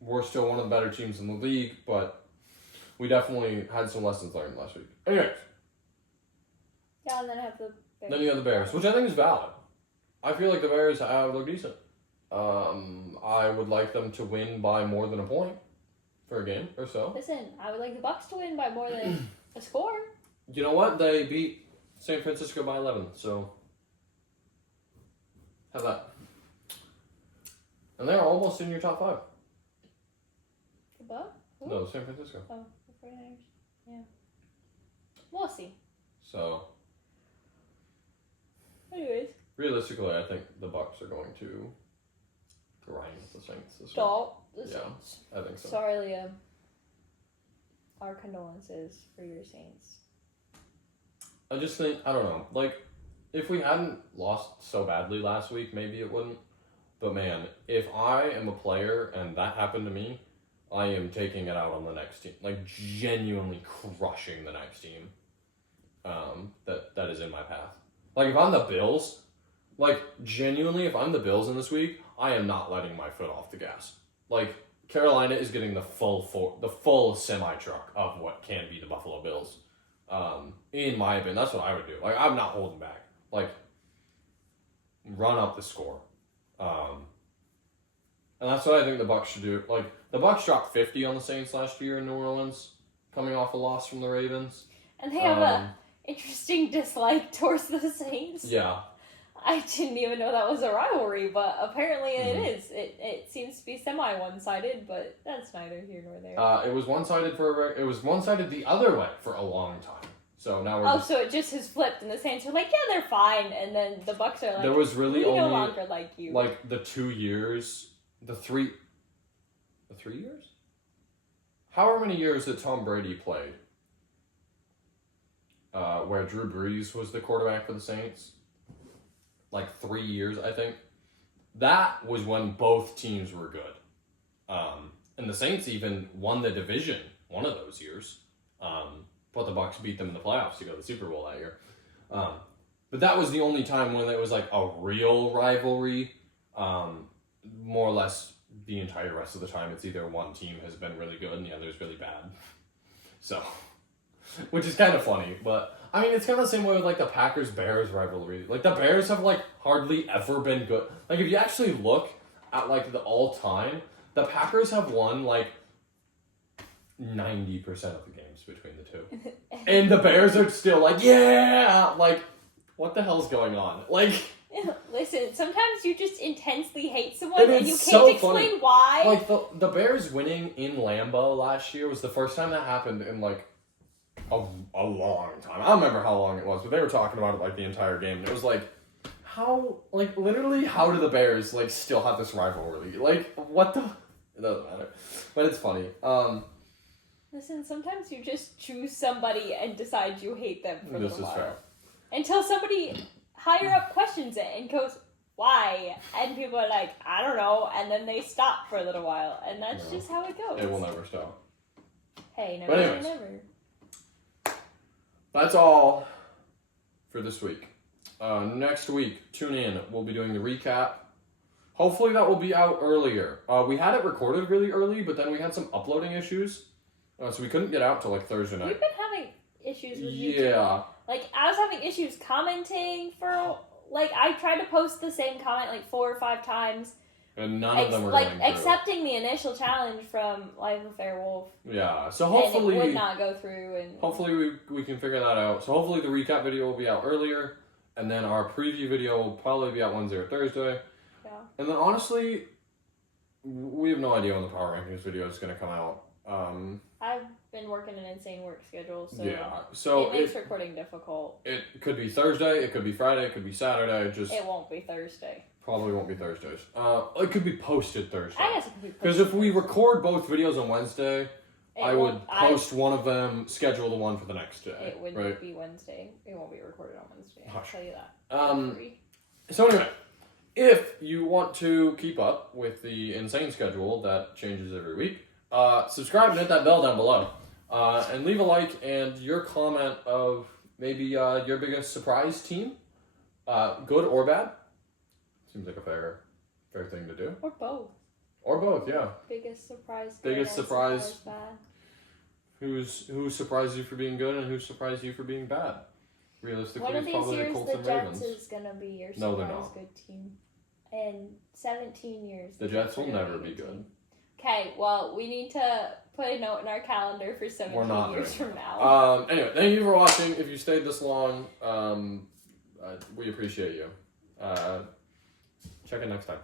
we're still one of the better teams in the league, but we definitely had some lessons learned last week. Anyways. Yeah, and then I have the Bears. Then you have the Bears, which I think is valid. I feel like the Bears look decent. I would like them to win by more than a point for a game or so. Listen, I would like the Bucks to win by more than a score. You know what? They beat San Francisco by 11, so have that. And they're almost in your top 5. The Bucks? No, San Francisco. Oh, the 49ers. Yeah. We'll see. So, anyways. Realistically, I think the Bucks are going to grind the Saints this week. The Saints. I think so. Sorry, Liam. Our condolences for your Saints. I just think, I don't know, like, if we hadn't lost so badly last week, maybe it wouldn't. But man, if I am a player and that happened to me, I am taking it out on the next team. Like, genuinely crushing the next team that is in my path. Like, if I'm the Bills, like, genuinely, if I'm the Bills in this week, I am not letting my foot off the gas. Like, Carolina is getting the full semi-truck of what can be the Buffalo Bills. In my opinion, that's what I would do. Like, I'm not holding back. Like, run up the score. And that's what I think the Bucs should do. Like, the Bucs dropped 50 on the Saints last year in New Orleans, coming off a loss from the Ravens. And they have interesting dislike towards the Saints. Yeah. I didn't even know that was a rivalry, but apparently it is. It seems to be semi-one-sided, but that's neither here nor there. It was one-sided the other way for a long time. So now we're so it just has flipped, and the Saints are like, yeah, they're fine, and then the Bucks are like, there was really we only no longer like you. Like the 2 years, the 3 years? However many years that Tom Brady played, where Drew Brees was the quarterback for the Saints, like 3 years, I think. That was when both teams were good. And the Saints even won the division one of those years. But the Bucks beat them in the playoffs to go to the Super Bowl that year. But that was the only time when it was like a real rivalry. More or less the entire rest of the time, it's either one team has been really good and the other is really bad. So, which is kind of funny. But, I mean, it's kind of the same way with like the Packers-Bears rivalry. Like, the Bears have like hardly ever been good. Like, if you actually look at like the all-time, the Packers have won like 90% of the games between the two. And the Bears are still like, yeah! Like, what the hell's going on? Like... Listen, sometimes you just intensely hate someone and you can't explain why. Like, the Bears winning in Lambeau last year was the first time that happened in, like, a long time. I don't remember how long it was, but they were talking about it, like, the entire game. And it was like, how do the Bears, like, still have this rivalry? Like, what the... It doesn't matter. But it's funny. Listen, sometimes you just choose somebody and decide you hate them for a while. This is fair. Until somebody higher up questions it and goes, why? And people are like, I don't know. And then they stop for a little while. And that's just how it goes. It will never stop. Hey, never say never. That's all for this week. Next week, tune in. We'll be doing the recap. Hopefully that will be out earlier. We had it recorded really early, but then we had some uploading issues. So we couldn't get out till like Thursday night. We've been having issues with YouTube. Yeah. Like, I was having issues commenting for, like, I tried to post the same comment like 4 or 5 times. And none of them were like, going through. Accepting the initial challenge from Life of Fair Wolf. Yeah, so hopefully... And it would not go through. And hopefully we can figure that out. So hopefully the recap video will be out earlier. And then our preview video will probably be out Wednesday or Thursday. Yeah. And then honestly, we have no idea when the Power Rankings video is going to come out. I've been working an insane work schedule, so it makes recording difficult. It could be Thursday, it could be Friday, it could be Saturday. It won't be Thursday. Probably won't be Thursdays. It could be posted Thursday. I guess it could be posted. Because if we record both videos on Wednesday, I would post one of them, schedule the one for the next day. It wouldn't be Wednesday. It won't be recorded on Wednesday. I'll tell you that. So anyway, if you want to keep up with the insane schedule that changes every week, subscribe and hit that bell down below. And leave a like and your comment of maybe your biggest surprise team, good or bad. Seems like a fair thing to do. Or both. Or both, yeah. Biggest surprise. Biggest surprise. Bad. Who surprised you for being good and who surprised you for being bad? Realistically, it's probably the Colts and Ravens. One of these years, the Jets is gonna be your surprise good team. In 17 years, the Jets will never be good. Okay, well, we need to put a note in our calendar for 17 years from now. Anyway, thank you for watching. If you stayed this long, we appreciate you. Check in next time.